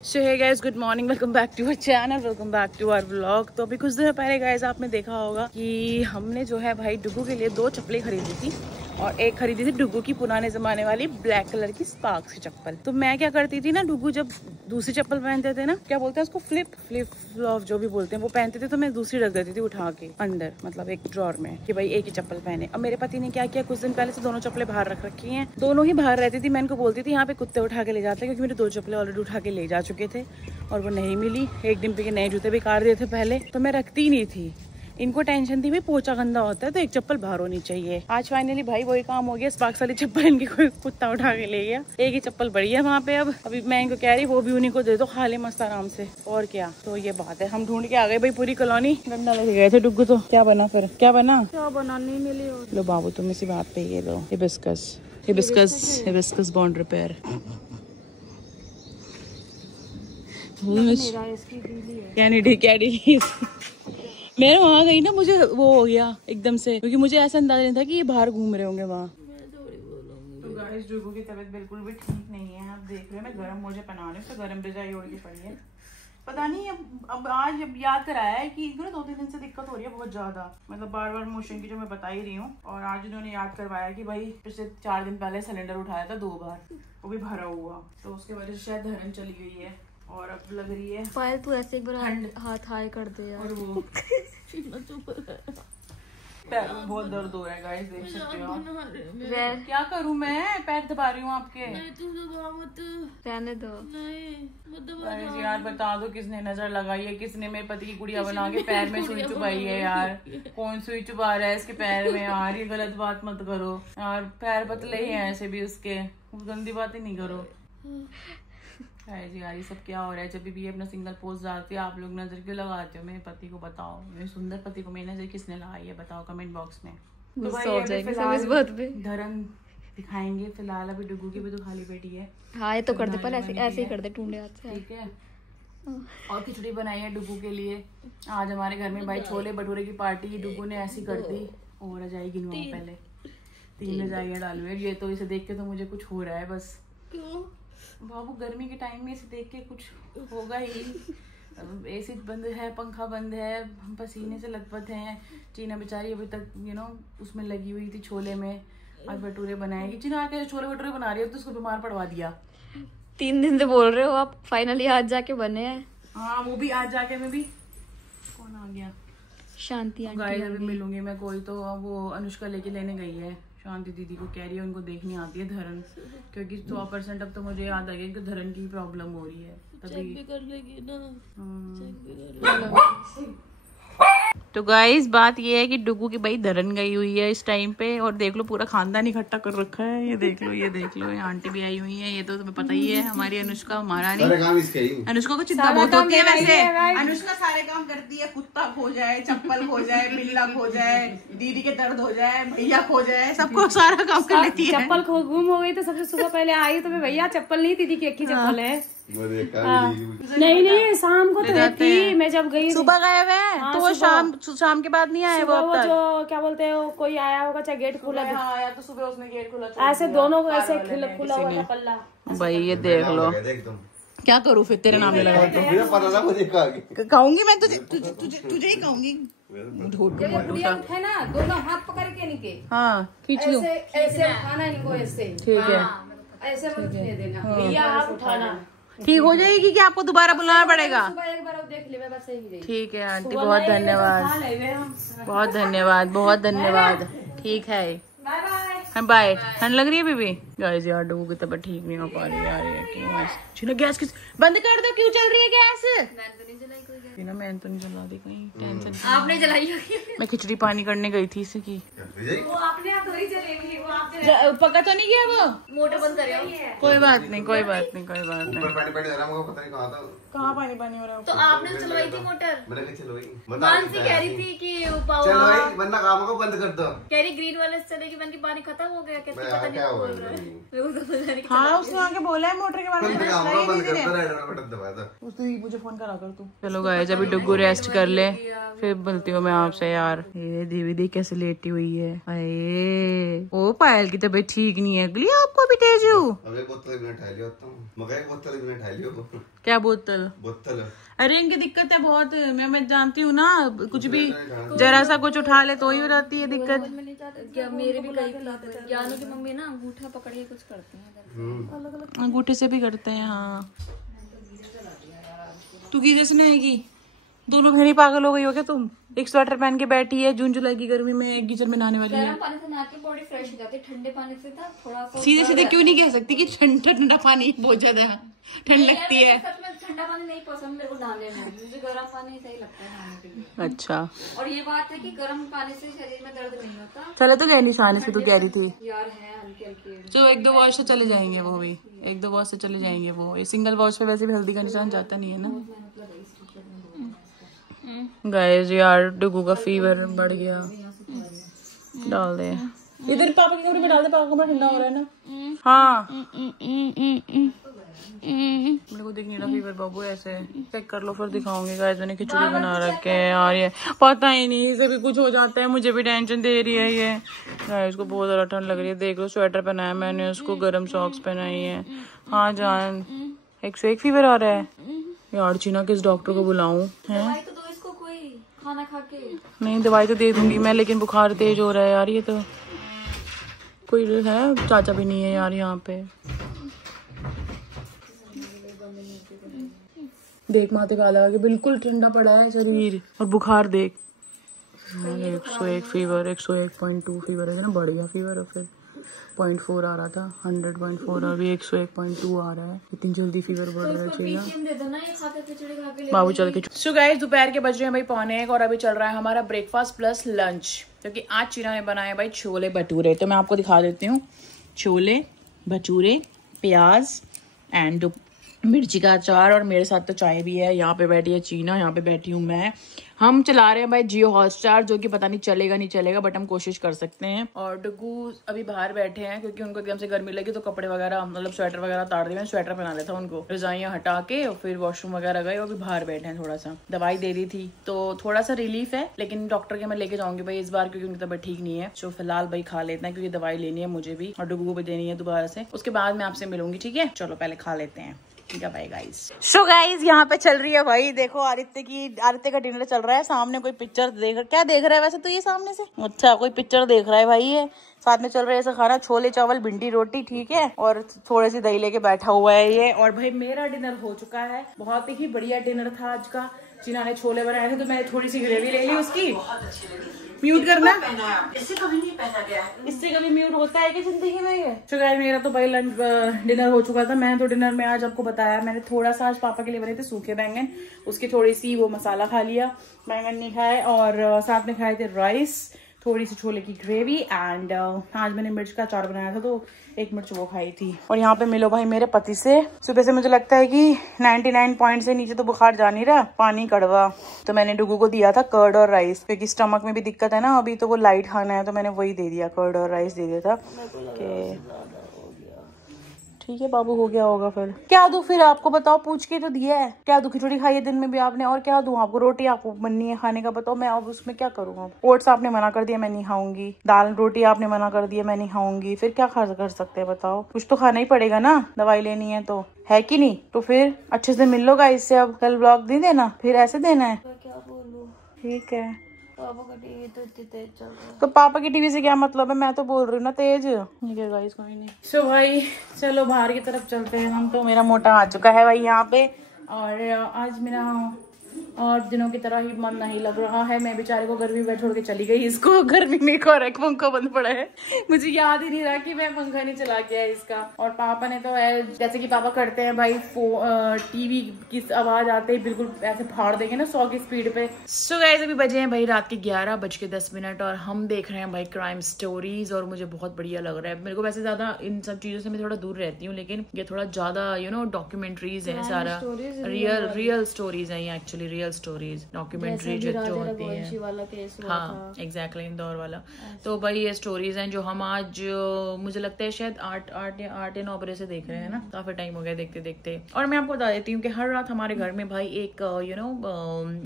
So hey guys, good morning, welcome back to our channel, welcome back to our vlog. तो अभी कुछ दिन पहले गाइस आपने देखा होगा कि हमने जो है भाई डुगू के लिए 2 चप्पलें खरीदी थी और एक खरीदी थी डुगू की पुराने जमाने वाली ब्लैक कलर की स्पार्क्स की चप्पल। तो मैं क्या करती थी ना, डुगू जब दूसरी चप्पल पहनते थे ना, क्या बोलते हैं उसको, फ्लिप फ्लॉप जो भी बोलते हैं, वो पहनते थे तो मैं दूसरी रख देती थी उठा के अंदर, मतलब एक ड्रॉर में, कि भाई एक ही चप्पल पहने। अब मेरे पति ने क्या किया, कुछ दिन पहले से दोनों चप्पलें बाहर रख रखी हैं, दोनों ही बाहर रहती थी। मैं इनको बोलती थी यहाँ पे कुत्ते उठा के ले जाते, क्योंकि मेरी 2 चप्पलें ऑलरेडी उठा के ले जा चुके थे और वो नहीं मिली। एक दिन पे के नए जूते भी काट दिए थे पहले, तो मैं रखती नहीं थी। इनको टेंशन थी भाई पोछा गंदा होता है तो एक चप्पल बाहर होनी चाहिए। आज फाइनली भाई वही काम हो गया, स्पार्क्स वाली चप्पल इनकी कोई कुत्ता उठा के ले गया। एक ही चप्पल पड़ी है वहाँ पे। अब अभी मैं इनको कह रही वो भी उन्हीं को दे दो, खा ले मस्त आराम से, और क्या। तो ये बात है, हम ढूंढ के आ गए भाई पूरी कॉलोनी, गंदा लेके गए थे डुग्गू। तो क्या बना फिर, क्या बना, क्या बनानी मिली। लो बाबू तुम इसी बात पे ये लो, हिबिस्कस बॉन्ड रिपेयर। मैं वहाँ गई ना, मुझे वो हो गया एकदम से, क्योंकि मुझे ऐसा अंदाजा नहीं था कि ये बाहर घूम रहे होंगे वहाँ। तो गाइस डुगू की तबीयत बिल्कुल भी ठीक नहीं है। आप देख रहे हो मैं गर्म मोजे पहना रही हूँ, तो गर्म रजाई ओढ़ के पड़ी है। पता नहीं अब आज याद कराया है कि इनको ना 2-3 दिन से दिक्कत हो रही है बहुत ज्यादा, मतलब बार बार मोशन की, जो मैं बता ही रही हूँ। और आज उन्होंने याद करवाया कि भाई पिछले 4 दिन पहले सिलेंडर उठाया था 2 बार, वो भी भरा हुआ, तो उसके वजह से शायद धड़न चली गई है और अब लग रही है। पायल तू ऐसे एक बार हाथ हाय कर दे यार। और वो पैर में बहुत दर्द हो रहा है गाइस, देख सकते हो आप। क्या करूं मैं, पैर दबा रही हूँ आपके। नहीं तू दबा मत, रहने दो। नहीं मत दबा यार बता दो किसने नजर लगाई है, किसने मेरे पति की गुड़िया बना के पैर में सुई चुभाई है यार। कौन सुई चुभा रहा है इसके पैर में यार, ये गलत बात मत करो यार। पैर पतले ही हैं ऐसे भी उसके, गंदी बातें नहीं करो। है जी यार, ये सब क्या हो रहा है। जब भी अपना सिंगल पोस्ट डालती है आप लोग नजर क्यों लगाते हो मेरे पति को, बताओ। मेरे सुंदर पति को मेरी नजर किसने लगाई है, बताओ कमेंट बॉक्स में। तो भाई धर्म दिखाएंगे फिलहाल, अभी डुगू की भी तो खाली पेटी है। हाँ ये तो कर दे, पर ऐसे ही कर दे, टूंडे हाथ से, ठीक है। और खिचड़ी बनाई है डुगू के लिए आज हमारे घर में भाई, छोले भटूरे की पार्टी। डुगू ने ऐसी कर दी। और रजाई गिनवाओ पहले, 3 रजाइयाँ डालू है। ये तो इसे देख के तो मुझे कुछ हो रहा है बस। क्यों बाबू, गर्मी के टाइम में इसे देख के कुछ होगा ही। एसी बंद है, पंखा बंद है, हम पसीने से लथपथ हैं। चीना बेचारी अभी तक उसमें लगी हुई थी छोले में। आज भटूरे बनाएगी। चीना आके छोले भटूरे बना रही है तो उसको बीमार पड़वा दिया। 3 दिन से बोल रहे हो आप, फाइनली आज जाके बने हैं। हाँ वो भी आज जाके। मैं भी, कौन आ गया, शांति आंटी। गाइस अभी मिलूंगी मैं कोई तो, वो अनुष्का लेने गई है। शांति दीदी को कह रही है उनको देखनी आती है धरन, क्योंकि 100% अब तो मुझे याद आ गया कि धरन की प्रॉब्लम हो रही है। तभी भी कर लेगी ना। तो गाइस बात ये है कि डुगू की भाई धरन गई हुई है इस टाइम पे, और देख लो पूरा खानदान इकट्ठा कर रखा है। ये देख लो, ये आंटी भी आई हुई है। ये तो तुम्हें पता ही है, हमारी अनुष्का महारानी। अनुष्का को चिंता बहुत होती है वैसे। अनुष्का सारे काम करती है, कुत्ता खो जाए, चप्पल खो जाए, बिल्ला खो जाए, दीदी के दर्द हो जाए, भैया खो जाए, सबको सारा काम कर लेती है। चप्पल गुम हो गई तो सबसे सुबह पहले आई तो मैं, भैया चप्पल नहीं, दीदी की एक ही चप्पल है। नहीं शाम को तो थी, मैं जब गई सुबह गए हुए तो वो शाम के बाद नहीं आए। वो जो क्या बोलते हैं, कोई आया होगा चाहे गेट खुला था। हाँ, या तो सुबह उसने गेट खुला, ऐसे दोनों को ऐसे खुला हुआ था पल्ला। भाई ये देख लो, क्या करूँ फिर, तेरे नाम लगा तो खाऊंगी मैं तुझे ही खाऊंगी। है ना, दोनों हाथ पकड़ के निके, हाँ खींच लो, ऐसे उठाना इनको, ऐसे ठीक है, ऐसे मत देना भैया, आप उठाना। ठीक हो जाएगी कि आपको दोबारा बुलाना पड़ेगा? एक बार देख ले, बस सही। ठीक है आंटी, बहुत धन्यवाद, बहुत धन्यवाद, बहुत धन्यवाद। ठीक है, बाय। ठंड लग रही है बीबी। गाइस यार डुगू की तबीयत ठीक नहीं हो पा रही यार। ये क्यों ऐसे? गैस किस बंद कर दो, क्यों चल रही है गैस? मैंने तो नहीं जला दी, कहीं टेंशन आपने जलाई होगी। मैं खिचड़ी पानी करने गई थी इसकी। वो आपने आप थोड़ी जलेगी, वो आप पका तो नहीं गया वो, मोटर बंद करे। कोई बात नहीं, कोई बात नहीं, कोई बात नहीं। कहाँ पानी हो रहा है? तो आपने चलवाई थी मोटर? मैंने चलवाई। मानसी कह रही थी कि चलवाई, वरना काम को बंद कर दो। कह रही ग्रीन वाले से चलेगी, मैंने पानी खत्म हो गया। कहती पता नहीं बोल रहा है। हाँ उसने आके बोला है मोटर के बारे में, उसने मुझे फोन करा कर तू। चलो गाइस अभी डुगू रेस्ट कर ले, फिर मिलती हूँ मैं आपसे यार। ये दीदी कैसे लेटी हुई है। अरे ओ पायल की तबीयत ठीक नहीं है, अगली आपको भी तेजू। अबे बोतल भी उठा लियो, तुम मगर बोतल भी उठा लियो। क्या बोतल? बोतल। अरे इनकी दिक्कत है बहुत, मैं जानती हूँ ना, कुछ भी जरा सा कुछ उठा ले तो ही हो जाती है दिक्कत। क्या मेरे भी कई यानो की मम्मी ना अंगूठा पकड़ के कुछ करते हैं, अंगूठे से भी करते हैं। हाँ तू गीजर से नहाएगी? दोनों बहनी पागल हो गई हो क्या तुम? एक स्वेटर पहन के बैठी है जून जुलाई की गर्मी में, एक गीजर में नहाने वाली है। गर्म पानी से नहा के बॉडी फ्रेश हो जाती है, ठंडे पानी से था थोड़ा सा। सीधे सीधे क्यों नहीं कह सकती कि ठंडा ठंडा पानी बहुत ज्यादा ठंड लगती है? सच में ठंडा पानी नहीं पसंद मेरे को नहाने में, मुझे गर्म पानी सही लगता है नहाने के लिए। अच्छा, और ये बात है कि गर्म पानी से शरीर में दर्द नहीं होता। चले तो गए निशान इसको, तू कह रही थी यार है हल्के हल्के, तो एक दो वॉश से चले जाएंगे वो भी, एक दो वॉश से चले जाएंगे वो। ये सिंगल वॉश पे वैसे भी हल्दी का निशान जाता नहीं है ना। गाइस यार डुगू का फीवर बढ़ गया, डाल दे इधर, पापा के कमरे में डाल दे, पापा का कमरा ठंडा हो रहा है ना। हाँ मेरे को दिख नहीं रहा फीवर बाबू, ऐसे चेक कर लो फिर दिखाऊंगी। गाइस मैंने खिचड़ी बना रखे है यार, ये पता ही नहीं इसे भी कुछ हो जाता है, मुझे भी टेंशन दे रही है ये। गाइस को बहुत ज्यादा ठंड लग रही है, देख लो स्वेटर पहनाया मैंने उसको, गर्म सॉक्स पहनाई है। हाँ जान 101 फीवर आ रहा है यार। चीना किस डॉक्टर को बुलाऊं? है खाना खा के? नहीं दवाई तो दे दूंगी मैं, लेकिन बुखार तेज हो रहा है यार। ये तो कोई है, चाचा भी नहीं है यार यहाँ पे। देख माथे पे लगा के बिल्कुल ठंडा पड़ा है शरीर, और बुखार देख 101 फीवर, 101.2 फीवर है ना, बढ़ गया फीवर। और फिर 0.4 आ रहा था, 100.4 और भी 101.2 आ रहा है। इतनी जल्दी फीवर बढ़ रहा है। बाबू चल के सो गाइस दोपहर के बज रहे हैं भाई 1:45 और अभी चल रहा है हमारा ब्रेकफास्ट प्लस लंच, क्योंकि आज चीना ने बनाया भाई छोले भटूरे। तो मैं आपको दिखा देती हूँ, छोले भटूरे, प्याज एंड मिर्ची का अचार, और मेरे साथ तो चाय भी है। यहाँ पे बैठी है चीना, यहाँ पे बैठी हूँ मैं। हम चला रहे हैं भाई जियो हॉटस्टार, जो कि पता नहीं चलेगा नहीं चलेगा, बट हम कोशिश कर सकते हैं। और डुगू अभी बाहर बैठे हैं क्योंकि उनको एकदम से गर्मी लगी, तो कपड़े वगैरह मतलब स्वेटर वगैरह उतार दिए। मैंने स्वेटर पहना लिया था उनको, रजाइयाँ हटा के, और फिर वॉशरूम वगैरह गए और अभी बाहर बैठे हैं। थोड़ा सा दवाई दे दी थी तो थोड़ा सा रिलीफ है, लेकिन डॉक्टर के मैं लेके जाऊंगी भाई इस बार, क्योंकि उनकी तबीयत ठीक नहीं है। तो फिलहाल भाई खा लेते हैं, क्योंकि दवाई लेनी है मुझे भी और डुगू को भी देनी है दोबारा से। उसके बाद मैं आपसे मिलूंगी, ठीक है? चलो पहले खा लेते हैं। सो गाइज यहाँ पे चल रही है भाई, देखो आदित्य का डिनर चल रहा है। सामने कोई पिक्चर क्या देख रहा है वैसे तो ये सामने से? अच्छा कोई पिक्चर देख रहा है भाई ये। साथ में चल रहा है ऐसा खाना, छोले चावल भिंडी रोटी, ठीक है, और थोड़ी सी दही लेके बैठा हुआ है ये। और भाई मेरा डिनर हो चुका है, बहुत ही बढ़िया डिनर था आज का। चीना ने छोले बनाए थे तो मैंने थोड़ी सी ग्रेवी ले ली उसकी। म्यूट करना, इससे कभी नहीं पहना गया है, इससे कभी म्यूट होता है कि जिंदगी में ये। तो गाइस मेरा तो भाई लंच डिनर हो चुका था। मैंने तो डिनर में आज आपको बताया, मैंने थोड़ा सा आज पापा के लिए बने थे सूखे बैंगन, उसकी थोड़ी सी वो मसाला खा लिया, बैंगन नहीं खाए, और साथ में खाए थे राइस, थोड़ी सी छोले की ग्रेवी, एंड आज मैंने मिर्च का अचार बनाया था तो एक मिर्च वो खाई थी। और यहाँ पे मिलो भाई मेरे पति से। सुबह से मुझे लगता है कि 99 पॉइंट से नीचे तो बुखार जा नहीं रहा, पानी कड़वा। तो मैंने डुगू को दिया था कर्ड और राइस, क्योंकि स्टमक में भी दिक्कत है ना अभी, तो वो लाइट खाना है, तो मैंने वही दे दिया, कर्ड और राइस दे दिया था कि ठीक है बाबू हो गया होगा। फिर क्या दूं फिर आपको बताओ, पूछ के तो दिया है। क्या दूं? खिचड़ी खाई है दिन में भी आपने, और क्या दूं आपको? रोटी आपको बननी है खाने का, बताओ मैं अब उसमें क्या करूँ? ओट्स आपने मना कर दिया, मैं नहीं खाऊंगी। दाल रोटी आपने मना कर दिया, मैं नहीं खाऊंगी। फिर क्या कर सकते हैं बताओ? कुछ तो खाना ही पड़ेगा ना, दवाई लेनी है तो, है कि नहीं? तो फिर अच्छे से मिल लो गाइस से। अब कल ब्लॉग नहीं देना, फिर ऐसे देना है, क्या बोलूं? ठीक है। पापा का टीवी तो इतनी तेज चल रहा है। तो पापा की टीवी से क्या मतलब है? मैं तो बोल रही हूँ ना तेज। ठीक है गाइस कोई नहीं। सो भाई चलो बाहर की तरफ चलते हैं हम। तो मेरा मोटा आ चुका है भाई यहाँ पे, और आज मेरा और दिनों की तरह ही मन नहीं लग रहा है। मैं बेचारे को गर्मी में छोड़ के चली गई, इसको गर्मी में को एक पंखा बंद पड़ा है, मुझे याद ही नहीं रहा कि मैं पंखा नहीं चला गया इसका। और पापा ने तो जैसे कि पापा करते हैं भाई, टीवी की आवाज आते ही बिल्कुल ऐसे फाड़ देंगे ना 100 की स्पीड पे। सो गाइस अभी बजे हैं भाई रात के 11:10 और हम देख रहे हैं भाई क्राइम स्टोरीज, और मुझे बहुत बढ़िया लग रहा है। मेरे को वैसे ज्यादा इन सब चीजों से मैं थोड़ा दूर रहती हूँ, लेकिन ये थोड़ा ज्यादा डॉक्यूमेंट्रीज है, सारा रियल स्टोरीज है, actually real real stories, documentary जो होती है। वाला केस हुआ हाँ एग्जैक्टली, इंदौर वाला। तो भाई ये स्टोरीज हैं जो हम आज मुझे लगता है शायद 8 या 9 बजे से देख रहे हैं ना, काफी टाइम हो गया देखते देखते। और मैं आपको बता देती हूँ कि हर रात हमारे घर में भाई एक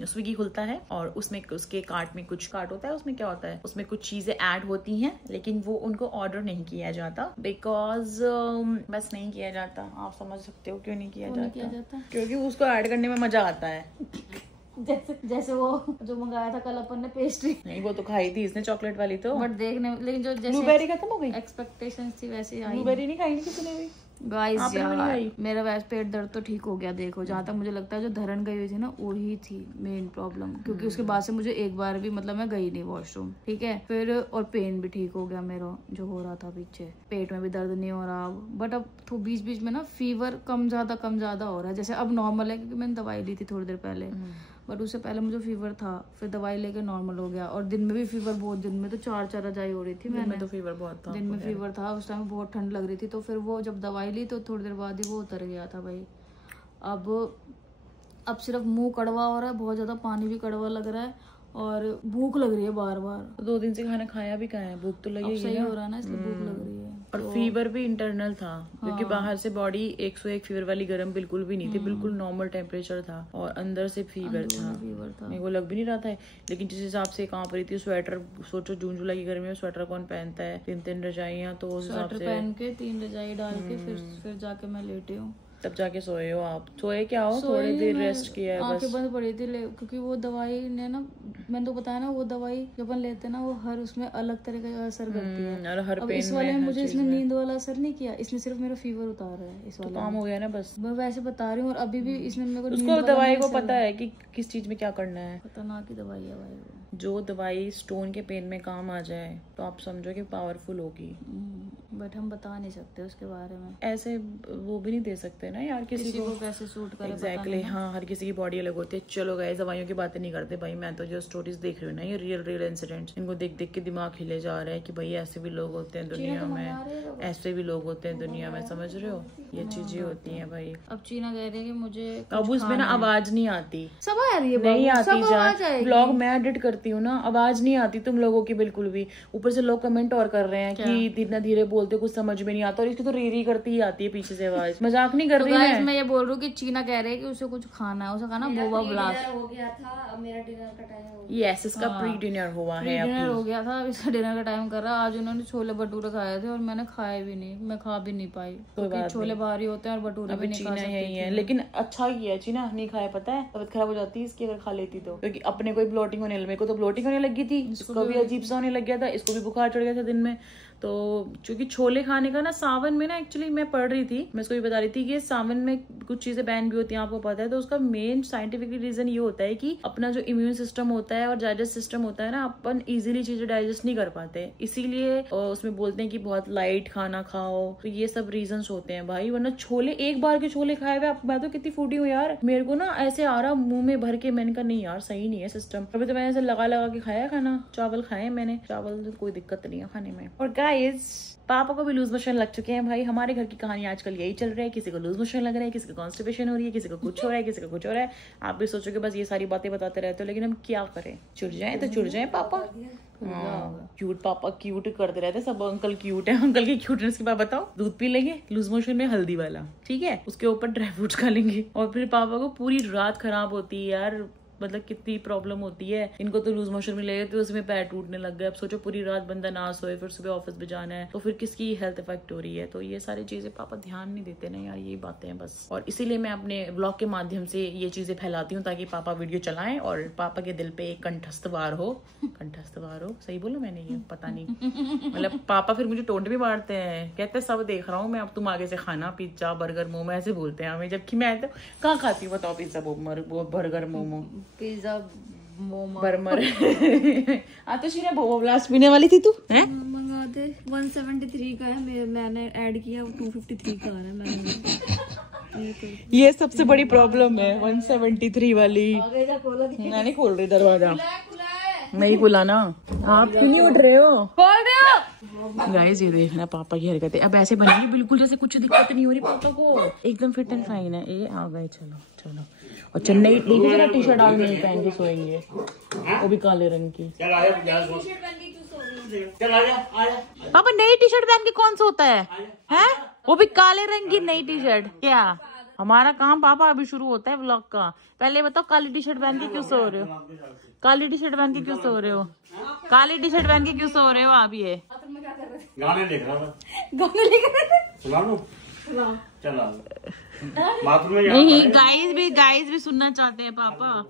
स्विगी खुलता है और उसमें उसके कार्ट में कुछ कार्ट होता है, उसमें क्या होता है, उसमें कुछ चीजें ऐड होती हैं, लेकिन वो उनको ऑर्डर नहीं किया जाता बिकॉज बस नहीं किया जाता। आप समझ सकते हो क्यों नहीं किया जाता? क्योंकि उसको ऐड करने में मजा आता है। जैसे वो जो मंगाया था कल अपन ने पेस्ट्री, नहीं वो तो खाई थी इसने, चॉकलेट वाली तो, बट देखने में, लेकिन जो जैसे ब्लूबेरी खत्म हो गई, एक्सपेक्टेशंस थी वैसे आई। ब्लूबेरी नहीं खाई किसी ने भी गाइस यार, मेरा वैसे पेट दर्द तो ठीक हो गया। देखो जहाँ तक मुझे लगता है जो धरन गई हुई थी ना वही थी मेन प्रॉब्लम, क्योंकि उसके बाद से मुझे एक बार भी मतलब मैं गई नहीं वॉशरूम, ठीक है। फिर और पेन भी ठीक हो गया मेरा जो हो रहा था पीछे, पेट में भी दर्द नहीं हो रहा अब। बट अब तो बीच बीच में ना फीवर कम ज्यादा हो रहा है। जैसे अब नॉर्मल है क्योंकि मैंने दवाई ली थी थोड़ी देर पहले, बट उससे पहले मुझे फीवर था, फिर दवाई लेके नॉर्मल हो गया। और दिन में भी फीवर बहुत, दिन में तो 4 रजाई हो रही थी मैंने, तो फीवर बहुत था, दिन में फीवर था, उस टाइम बहुत ठंड लग रही थी। तो फिर वो जब दवाई ली तो थोड़ी देर बाद ही वो उतर गया था भाई। अब सिर्फ मुंह कड़वा हो रहा है, बहुत ज्यादा पानी भी कड़वा लग रहा है और भूख लग रही है बार बार। 2 दिन से खाना खाया भी कहाँ है, भूख तो लगेगी सही हो रहा है ना, इसलिए भूख लग रही है। और फीवर भी इंटरनल था, क्योंकि बाहर से बॉडी 101 फीवर वाली गर्म बिल्कुल भी नहीं थी, बिल्कुल नॉर्मल टेम्परेचर था, और अंदर से फीवर था। मेरे को लग भी नहीं रहा था, लेकिन जिस हिसाब से कांप रही थी, स्वेटर सोचो जून जुलाई की गर्मी में स्वेटर कौन पहनता है, 3 रजाइयाँ, तो उस हिसाब से पहन के 3 रजाई डाल के फिर जाके मैं लेटी हूँ। तब जाके सोए हो आप? सोए क्या हो, थोड़ी देर रेस्ट किया है बस। आंखें बंद पड़ी थी क्योंकि वो दवाई ने ना, मैंने तो बताया ना, वो दवाई जब अपन लेते हैं ना वो हर उसमें अलग तरह का असर करती है। और हर अब पेन इस वाले में मुझे इसने नींद वाला असर नहीं किया, इसने सिर्फ मेरा फीवर उतारा है। इस वाले काम हो गया ना बस, मैं वैसे बता रही हूँ। और अभी भी इसने मेरे को उसको दवाई को पता है कि किस चीज में क्या करना है, खतरनाक की दवाई है भाई वो। जो दवाई स्टोन के पेन में काम आ जाए तो आप समझो कि पावरफुल होगी, बट हम बता नहीं सकते उसके बारे में, ऐसे वो भी नहीं दे सकते ना यार किसी को कैसे सूट करे। एग्जैक्टली हाँ, हर किसी की बॉडी अलग होती है। चलो गाइस, दवाइयों की बातें नहीं करते भाई, मैं तो जो स्टोरीज देख रही हूँ ना, ये रियल इंसिडेंट्स, इनको देख देख के दिमाग हिले जा रहा है कि भाई ऐसे भी लोग होते हैं दुनिया में, ऐसे भी लोग होते हैं दुनिया में, समझ रहे हो, ये चीजें होती हैं भाई। अब चीना कह रही है कि मुझे अब उसमें ना आवाज नहीं आती, सब आ रही है, नहीं आती जान, ब्लॉग मैं एडिट करती हूँ ना, आवाज नहीं आती तुम लोगों की बिल्कुल भी। ऊपर से लोग कमेंट और कर रहे हैं कि इतना धीरे बोलते कुछ समझ में नहीं आता, और इसकी तो री करती ही आती है पीछे से आवाज। मजाक नहीं कर रही मैं ये बोल रही हूँ कि चीना कह रही है कि उसे कुछ खाना है, उसे खाना बोबा ब्लास्ट हो गया था, अब मेरा डिनर का टाइम हो गया। यस, इसका प्री डिनर हुआ है, डिनर हो गया था, अब इसका डिनर का टाइम कर रहा है। आज उन्होंने छोले भटूरे खाए थे और मैंने खाए भी नहीं, मैं खा भी नहीं पाई क्योंकि छोले भारी होते हैं और भटूरे भी नहीं खा सकती। यही है, लेकिन अच्छा किया चीना नहीं खाया, पता है तबीयत खराब हो जाती है इसकी अगर खा लेती तो, क्योंकि अपने कोई ब्लोटिंग होने, मेरे को तो ब्लोटिंग होने लगी थी, इसको भी अजीब सा होने लग गया था, इसको भी बुखार चढ़ गया था दिन में। तो क्योंकि छोले खाने का ना सावन में ना, एक्चुअली मैं पढ़ रही थी, मैं इसको भी बता रही थी कि सावन में कुछ चीजें बैन भी होती हैं, आपको पता है। तो उसका मेन साइंटिफिक रीजन ये होता है कि अपना जो इम्यून सिस्टम होता है और डाइजेस्ट सिस्टम होता है ना, अपन इजीली चीजें डाइजेस्ट नहीं कर पाते, इसीलिए उसमें बोलते हैं कि बहुत लाइट खाना खाओ। तो ये सब रीजंस होते हैं भाई, वरना छोले एक बार के छोले खाए हुए, मैं तो कितनी फूडी हूँ यार, मेरे को ना ऐसे आ रहा मुंह में भर के, मैंने कहा नहीं यार सही नहीं है सिस्टम। अभी तो मैंने ऐसे लगा के खाया खाना, चावल खाए मैंने, चावल तो कोई दिक्कत नहीं है खाने में। और गाइस, पापा को भी लूज मोशन लग चुके हैं भाई। हमारे घर की कहानी आजकल यही चल रहा है, किसी को लूज मोशन लग रहा है, किसी को कॉन्स्टिपेशन हो रही है, किसी को कुछ हो रहा है, किसी को कुछ हो रहा है। आप भी सोचोगे बस ये सारी बातें बताते रहते हो, लेकिन हम क्या करें, चुड़ जाए तो चुड़ जाए पापा। क्यूट पापा, क्यूट करते रहते सब, अंकल क्यूट है, अंकल की क्यूटनेस की बात बताओ। दूध पी लेंगे लूज मोशन में हल्दी वाला, ठीक है, उसके ऊपर ड्राई फ्रूट्स खा लेंगे, और फिर पापा को पूरी रात खराब होती है यार, मतलब कितनी प्रॉब्लम होती है इनको। तो लूज मोशन में लगे तो उसमें पैर टूटने लग गए। अब सोचो पूरी रात बंदा ना सोए, फिर सुबह ऑफिस भी जाना है, तो फिर किसकी हेल्थ इफेक्ट हो रही है। तो ये सारी चीजें पापा ध्यान नहीं देते ना यार, यही बातें हैं बस। और इसीलिए मैं अपने ब्लॉग के माध्यम से ये चीजें फैलाती हूँ, ताकि पापा वीडियो चलाएं और पापा के दिल पे एक कंठस्थवार हो, सही बोलो मैंने, ये पता नहीं, मतलब पापा फिर मुझे टोंट भी मारते हैं, कहते हैं सब देख रहा हूँ मैं, अब तुम आगे से खाना, पिज्जा बर्गर मोमो ऐसे बोलते हैं हमें, जबकि मैं तो कहाँ खाती हूँ बताओ, पिज्जा बर्गर मोमो, पिज्जा बर्मर। आतुशी ने बोबो ब्लास्ट पीने वाली थी तू, हैं? मंगा दे, 173 का है, मैंने ऐड किया 253 का आ रहा है मैंने। ये सबसे बड़ी प्रॉब्लम है 173 वाली। मैं नहीं खोल रही दरवाजा, नहीं खुला ना। आप क्यों नहीं उठ रहे हो? खोल रहे हो? गाइस ये देखना पापा की हरकतें अब ऐसे बनेगी बिल्कुल जैसे कुछ दिक्कत नहीं हो रही पापा को, एकदम फिट एंड फाइन है। ये आ गए, चलो चलो। और चेन्नई देखो जरा टी शर्ट आज नहीं पहन के सोएंगे, वो भी काले रंग की। पापा नई टी शर्ट पहन के कौन सोता है? हैं? वो भी काले रंग की नई टी शर्ट। क्या हमारा काम पापा अभी शुरू होता है व्लॉग का। पहले बताओ काली टी शर्ट पहन के क्यों सो रहे हो? काली टी शर्ट पहन के क्यों सो रहे हो? काली टी शर्ट पहन के क्यों सो रहे हो आप? ये गाने देख रहा था। गाने लेकर सुना लो। चला बाथरूम में नहीं, गाइस भी सुनना चाहते हैं पापा।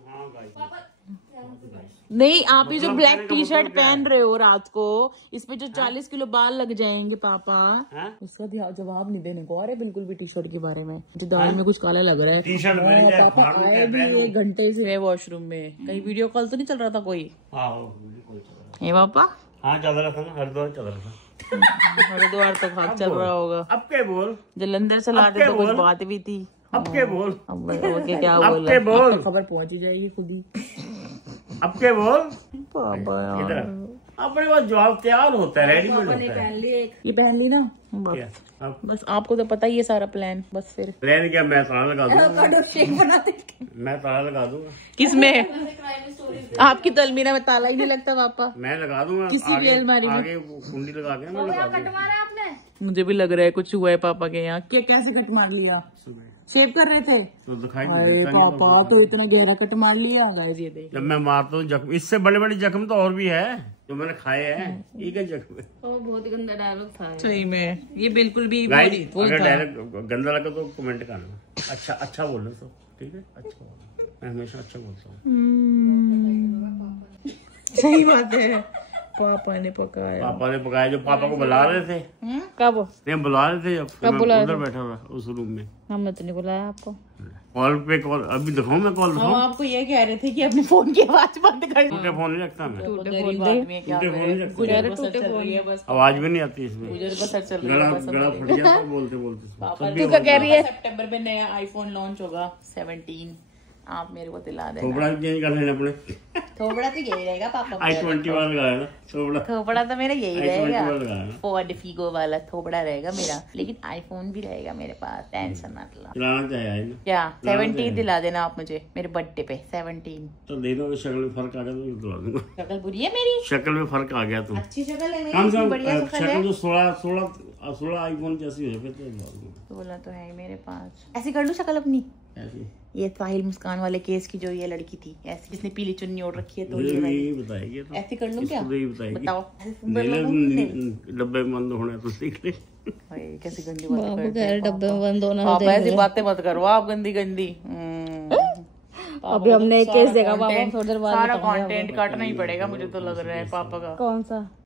नहीं, आप ये जो ब्लैक टी शर्ट पहन रहे हो रात को, इसमें जो 40 किलो बाल लग जाएंगे पापा, उसका जवाब नहीं देने को। अरे बिल्कुल भी टी शर्ट के बारे में मुझे दाल में कुछ काला लग रहा है। टी शर्ट पापा आए भी 1 घंटे से वॉशरूम में, कहीं वीडियो कॉल तो नहीं चल रहा था कोई? ये पापा हाँ चल रहा था ना, हरिद्वार चल रहा था। हरिद्वार तक हाथ चल रहा होगा। अब के बोल, जलंधर चलाते तो कुछ बात भी थी। अब के बोल, अब क्या बोल, खबर पहुंच ही जाएगी खुद ही। अब के बोल पापा इधर अपने पास जवाब तैयार होता है, रेडीमेड होता है। ये पहन ली ना, बस आपको तो पता ही है सारा प्लान। बस फिर प्लान क्या, मैं ताला लगा दूंगा। मैं ताला लगा दूंगा। किसमें? आपकी तो अलमीरा में ताला ही नहीं लगता पापा। मैं लगा दूंगा किसी भी अलमारी में आगे कुंडी लगा के मैं लगा दूंगा। मुझे भी लग रहा है कुछ हुआ है पापा के यहाँ। कैसे कट मार लिया? शेव कर रहे थे तो दिखाई अरे पापा, तो इतना गहरा कट मार लिया। गाइस ये देख, जब मैं मारता हूँ जख्म, इससे बड़े बड़े जख्म तो और भी है जो मैंने खाए हैं। एक है जख्म है। बहुत ही गंदा डायलॉग था सही में। ये बिल्कुल भी गाइस अगर डायरेक्ट गंदा लगा तो कमेंट करना। अच्छा बोलो तो ठीक है, अच्छा बोलो, मैं हमेशा अच्छा बोलता हूँ। सही बात है। पापा ने पकाया जो पापा को बुला रहे थे। कब? नहीं बुला रहे थे, जब मैं उधर बैठा था उस रूम में। हमने तो नहीं बुलाया आपको। कॉल अभी दिखाऊं मैं कॉल दिखाऊं? हम आपको ये कह रहे थे कि अपने फोन की आवाज बंद कर। टूटे फोन नहीं रखता मैं, टूटे फोन नहीं रखता, आवाज भी नहीं आती इसमें, गला फट गया था बोलते पापा कह रही है सितंबर में नया आईफोन लॉन्च होगा 17। आप मेरे को दिला देना। थोपड़ा चेंज कर लेना अपने। थोपड़ा तो यही रहेगा पापा। i20 वाला लगाया ना थोपड़ा तो मेरा यही रहेगा। लगाया फोर्ड फिगो वाला थोपड़ा रहेगा मेरा, लेकिन आईफोन भी रहेगा मेरे पास, टेंशन मत लो। चलाना चाहिए ना क्या 17 दिला देना आप मुझे मेरे बर्थडे पे 17। तो दे दो, शक्ल में फर्क आ गया तो दिला दूंगा। शक्ल बुरी है मेरी? शक्ल में फर्क आ गया तो अच्छी शक्ल है कम से मेरी, कम बढ़िया शक्ल है। जो 16 आईफोन जैसी है फिर तो दिला दूंगा। बोला तो है मेरे पास। ऐसी कर लूं शक्ल अपनी? ऐसी ये साहिल मुस्कान वाले केस की जो ये लड़की थी, ऐसी जिसने पीली चुन्नी ओढ़ रखी है, तो यही बताएगी तो ऐसी कर लूं क्या? बताएगी। बताओ डब्बे बंद होने तो सीख ले। कैसी गंदी बात करते हैं डब्बे में बंद होना। आप ऐसी बातें मत करो आप, गंदी गंदी। अभी हमने एक केस देखा पापा, थोड़ी देर बाद सारा कंटेंट काटना ही पड़ेगा मुझे तो लग रहा है पापा का। कौन सा?